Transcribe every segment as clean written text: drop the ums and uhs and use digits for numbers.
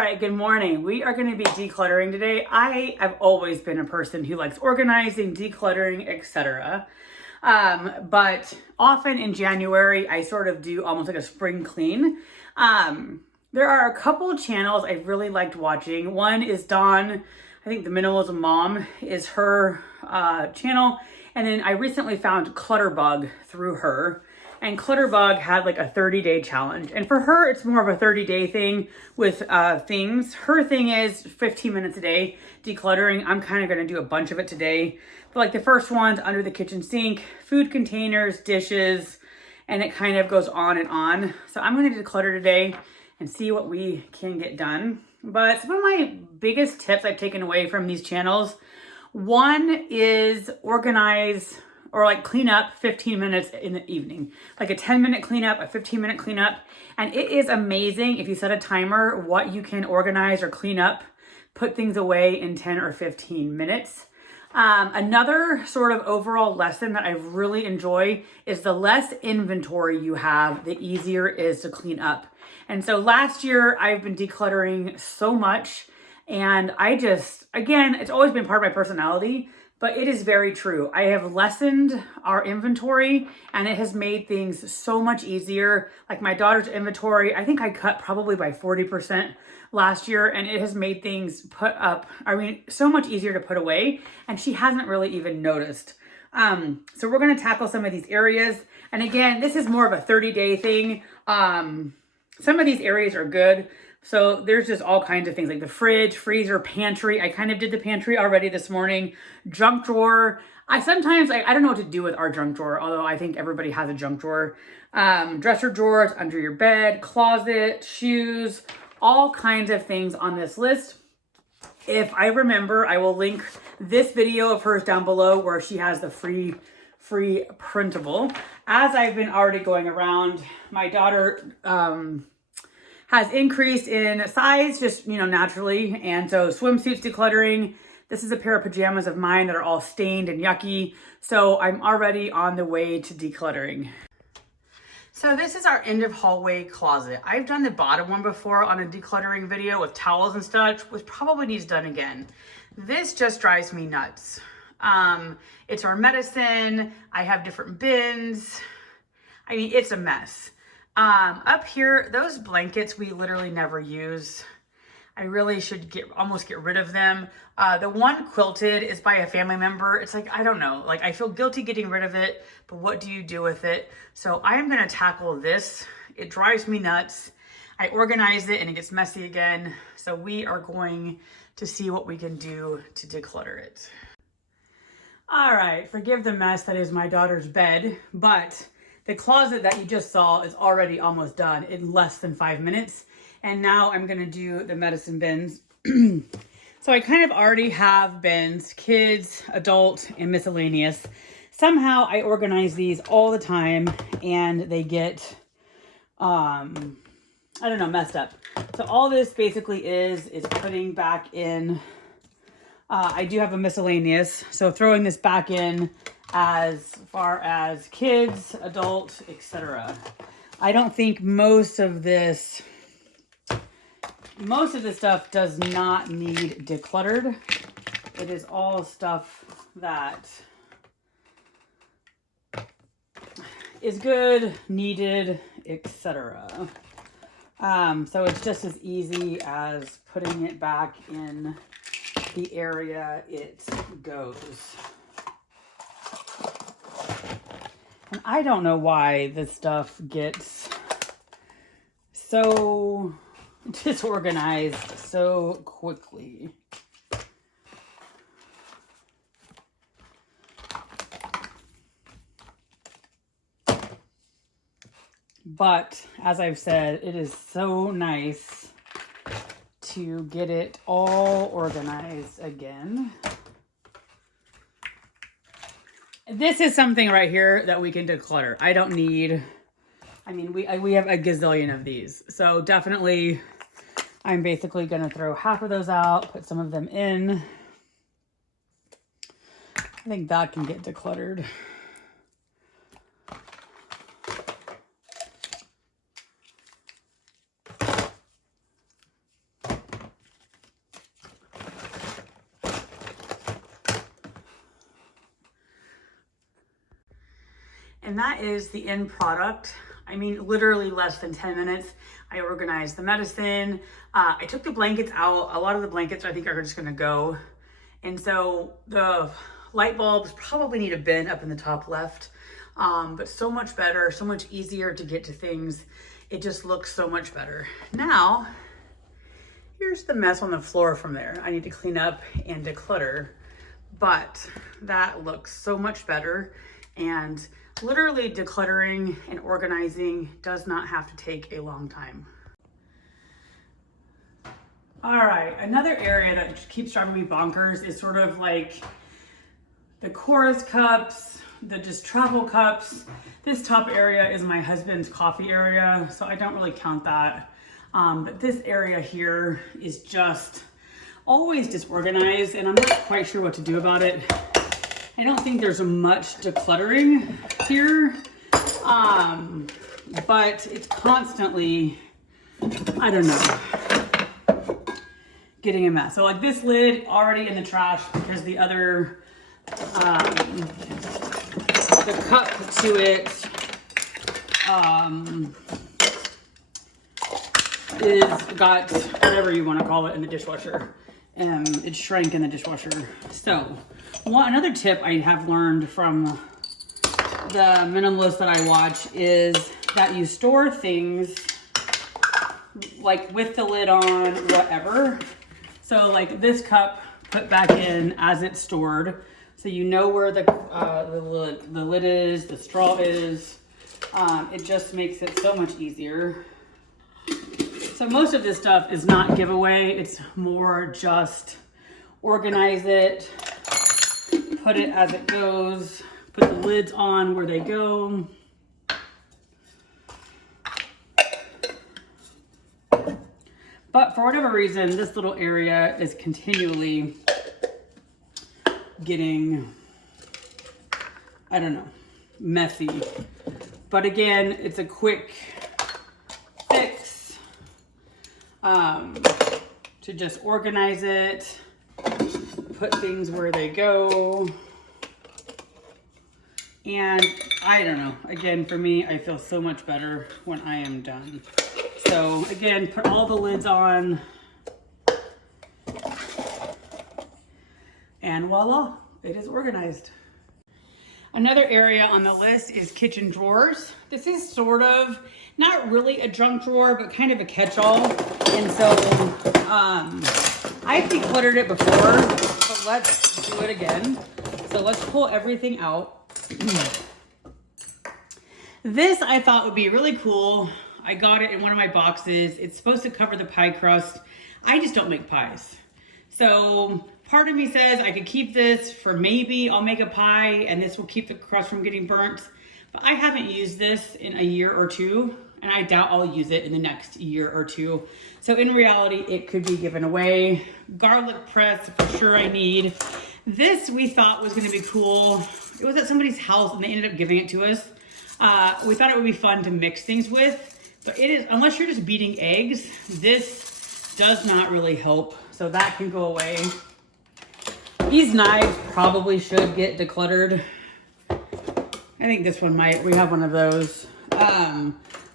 right, good morning. We are going to be decluttering today. I have always been a person who likes organizing, decluttering, etc. But often in January, I sort of do almost like a spring clean. There are a couple channels I really liked watching. One is Dawn, I think the Minimalism Mom is her channel. And then I recently found Clutterbug through her. And Clutterbug had like a 30-day challenge. And for her, it's more of a 30-day thing with things. Her thing is 15 minutes a day decluttering. I'm kind of going to do a bunch of it today. But like the first one's under the kitchen sink, food containers, dishes, and it kind of goes on and on. So I'm going to declutter today and see what we can get done. But some of my biggest tips I've taken away from these channels, one is organize or like clean up 15 minutes in the evening, like a 10-minute cleanup, a 15-minute cleanup. And it is amazing if you set a timer, what you can organize or clean up, put things away in 10 or 15 minutes. Another sort of overall lesson that I really enjoy is the less inventory you have, the easier it is to clean up. And so last year I've been decluttering so much, and again, it's always been part of my personality, but it is very true. I have lessened our inventory and it has made things so much easier. Like my daughter's inventory, I think I cut probably by 40% last year, and it has made things so much easier to put away, and she hasn't really even noticed. So we're gonna tackle some of these areas. And again, this is more of a 30-day thing. Some of these areas are good. So there's just all kinds of things like the fridge, freezer, pantry. I kind of did the pantry already this morning. Junk drawer. I don't know what to do with our junk drawer, although I think everybody has a junk drawer. Dresser drawers, under your bed, closet, shoes, all kinds of things on this list. If I remember, I will link this video of hers down below where she has the free printable. As I've been already going around, my daughter has increased in size just, naturally. And so swimsuits decluttering. This is a pair of pajamas of mine that are all stained and yucky. So I'm already on the way to decluttering. So this is our end of hallway closet. I've done the bottom one before on a decluttering video with towels and stuff, which probably needs done again. This just drives me nuts. It's our medicine. I have different bins. I mean, it's a mess. Up here, those blankets we literally never use. I really should almost get rid of them. The one quilted is by a family member. It's like, I don't know, like I feel guilty getting rid of it, but what do you do with it? So I am going to tackle this. It drives me nuts. I organize it and it gets messy again. So we are going to see what we can do to declutter it. All right, forgive the mess that is my daughter's bed, but the closet that you just saw is already almost done in less than 5 minutes. And now I'm gonna do the medicine bins. So I kind of already have bins, kids, adult, and miscellaneous. Somehow I organize these all the time and they get, messed up. So all this basically is putting back in, I do have a miscellaneous. So throwing this back in as far as kids, adult, etc. I don't think most of this stuff does not need decluttered. It is all stuff that is good, needed, etc. So it's just as easy as putting it back in the area it goes. And I don't know why this stuff gets so disorganized so quickly. But as I've said, it is so nice to get it all organized again. This is something right here that we can declutter. I don't need, we have a gazillion of these. So definitely, I'm basically going to throw half of those out, put some of them in. I think that can get decluttered. and that is the end product. I mean, literally less than 10 minutes. I organized the medicine. I took the blankets out. A lot of the blankets I think are just gonna go. And so the light bulbs probably need a bin up in the top left, but so much better, so much easier to get to things. It just looks so much better. Now, here's the mess on the floor from there. I need to clean up and declutter, but that looks so much better. And literally decluttering and organizing does not have to take a long time. All right, another area that keeps driving me bonkers is sort of like the chorus cups, the just travel cups. This top area is my husband's coffee area, so I don't really count that. But this area here is just always disorganized, and I'm not quite sure what to do about it. I don't think there's much decluttering here, but it's constantly, I don't know, getting a mess. So like this lid already in the trash because the other, the cup to it is got whatever you want to call it in the dishwasher. It shrank in the dishwasher. So another tip I have learned from the minimalist that I watch is that you store things like with the lid on, whatever. So like this cup, put back in as it's stored. So you know where the lid is, the straw is. It just makes it so much easier. So most of this stuff is not giveaway. It's more just organize it, put it as it goes, put the lids on where they go. But for whatever reason, this little area is continually getting, I don't know, messy. But again, it's a quick fix to just organize it, put things where they go. And I don't know, again, for me, I feel so much better when I am done. So again, put all the lids on and voila, it is organized. Another area on the list is kitchen drawers. This is sort of, not really a junk drawer, but kind of a catch-all. And so I've decluttered it before, but let's do it again. So let's pull everything out. This I thought would be really cool. I got it in one of my boxes. It's supposed to cover the pie crust. I just don't make pies. So part of me says I could keep this for maybe I'll make a pie and this will keep the crust from getting burnt. But I haven't used this in a year or two, and I doubt I'll use it in the next year or two. So in reality, it could be given away. Garlic press, for sure I need. This we thought was gonna be cool. It was at somebody's house and they ended up giving it to us. We thought it would be fun to mix things with, but it is, unless you're just beating eggs, this does not really help. So that can go away. These knives probably should get decluttered. I think this one might, we have one of those.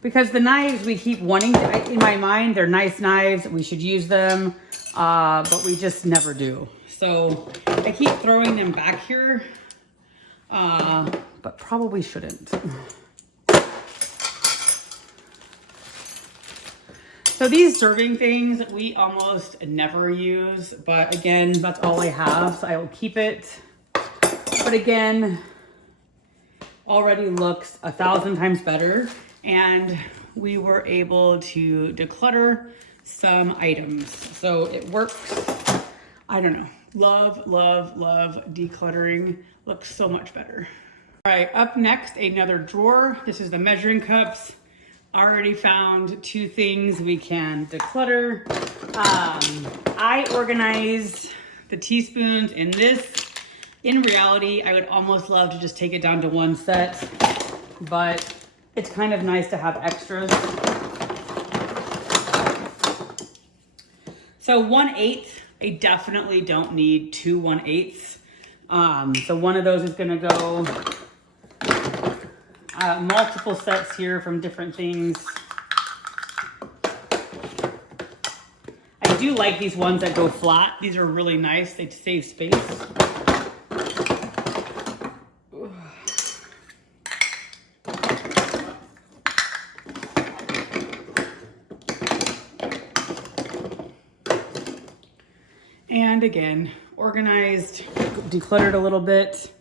Because the knives we keep wanting to, in my mind, they're nice knives, we should use them, but we just never do. So I keep throwing them back here, but probably shouldn't. So these serving things we almost never use, but again, that's all I have, so I will keep it. But again, already looks 1,000 times better, and we were able to declutter some items. So it works. I don't know. Love, love, love decluttering. Looks so much better. All right, up next, another drawer. This is the measuring cups. Already found 2 things we can declutter. I organized the teaspoons in this. In reality, I would almost love to just take it down to 1 set, but it's kind of nice to have extras. So 1/8, I definitely don't need 2 1/8. So one of those is gonna go multiple sets here from different things. I do like these ones that go flat. These are really nice. They save space. And again, organized, decluttered a little bit,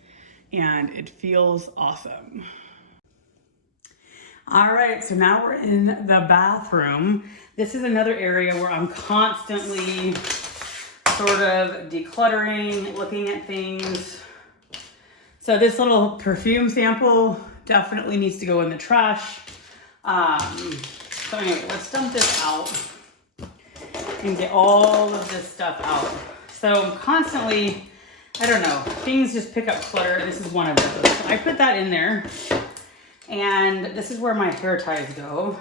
and it feels awesome. All right, so now we're in the bathroom. This is another area where I'm constantly sort of decluttering, looking at things. So this little perfume sample definitely needs to go in the trash. So anyway, let's dump this out and get all of this stuff out. So I'm constantly, I don't know, things just pick up clutter. This is one of those. So I put that in there, and this is where my hair ties go.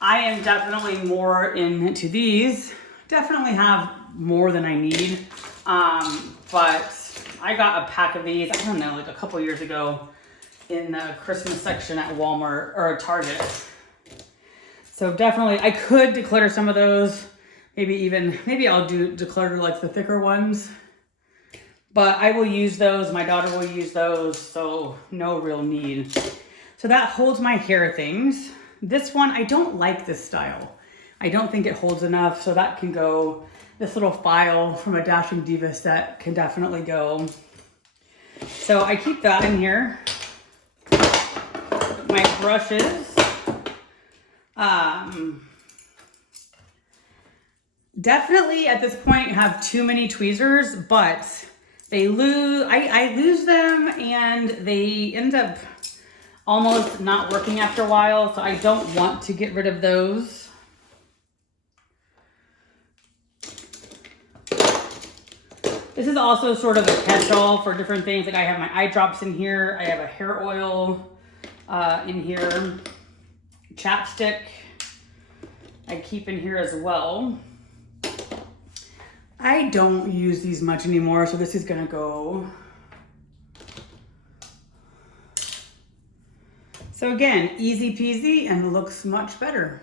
I am definitely more into these. Definitely have more than I need. But I got a pack of these, I don't know, like a couple years ago in the Christmas section at Walmart or Target. So definitely, I could declutter some of those. Maybe I'll do declutter like the thicker ones. But I will use those, my daughter will use those, so no real need. So that holds my hair things. This one, I don't like this style. I don't think it holds enough, so that can go. This little file from a Dashing Diva set can definitely go. So I keep that in here. My brushes. Definitely at this point have too many tweezers, but they lose, I lose them and they end up almost not working after a while, so I don't want to get rid of those. This is also sort of a catch-all for different things. Like I have my eye drops in here, I have a hair oil in here, chapstick I keep in here as well. I don't use these much anymore, so this is gonna go. So again, easy peasy and looks much better.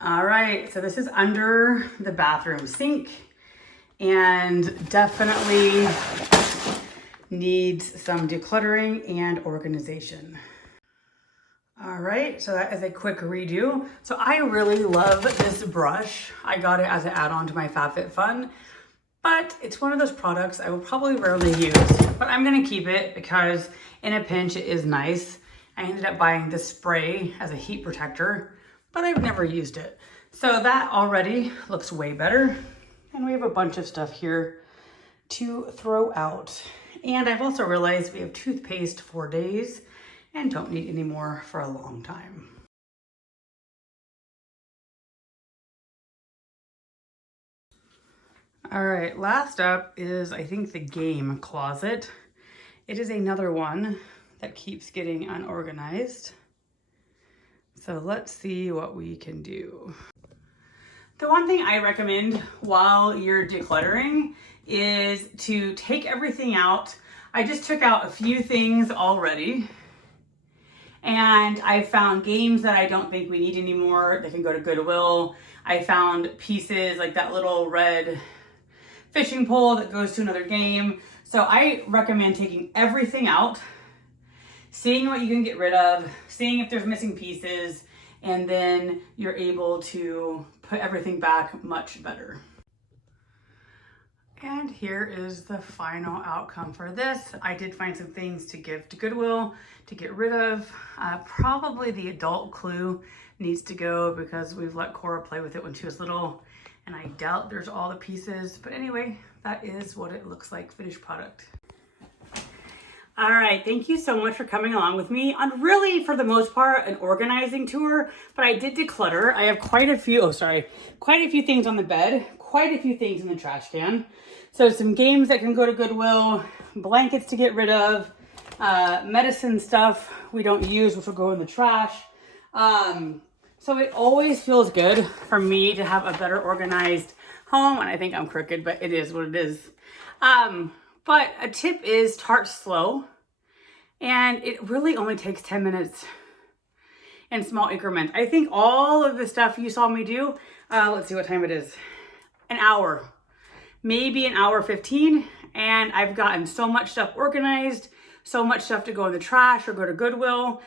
All right, so this is under the bathroom sink and definitely needs some decluttering and organization. All right, so that is a quick redo. So I really love this brush. I got it as an add-on to my FabFitFun, but it's one of those products I will probably rarely use, but I'm gonna keep it because in a pinch it is nice. I ended up buying this spray as a heat protector, but I've never used it. So that already looks way better. And we have a bunch of stuff here to throw out. And I've also realized we have toothpaste for days and don't need any more for a long time. All right, last up is, I think, the game closet. It is another one that keeps getting unorganized. So let's see what we can do. The one thing I recommend while you're decluttering is to take everything out. I just took out a few things already. And I found games that I don't think we need anymore. They can go to Goodwill. I found pieces like that little red fishing pole that goes to another game. So I recommend taking everything out, seeing what you can get rid of, seeing if there's missing pieces, and then you're able to put everything back much better. And here is the final outcome for this. I did find some things to give to Goodwill to get rid of. Probably the adult clue needs to go because we've let Cora play with it when she was little, and I doubt there's all the pieces. But anyway, that is what it looks like, finished product. All right, thank you so much for coming along with me on really, for the most part, an organizing tour, but I did declutter. I have quite a few things on the bed, quite a few things in the trash can. So some games that can go to Goodwill, blankets to get rid of, medicine stuff we don't use, which will go in the trash. So it always feels good for me to have a better organized home, and I think I'm crooked, but it is what it is. But a tip is start slow And it really only takes 10 minutes in small increments. I think all of the stuff you saw me do, let's see what time it is, an hour, maybe an hour 15. And I've gotten so much stuff organized, so much stuff to go in the trash or go to Goodwill.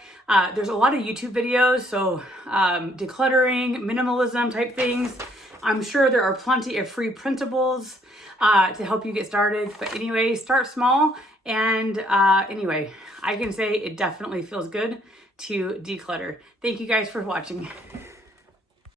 There's a lot of YouTube videos, so decluttering, minimalism type things. I'm sure there are plenty of free printables to help you get started. But anyway, start small. And anyway, I can say it definitely feels good to declutter. Thank you guys for watching.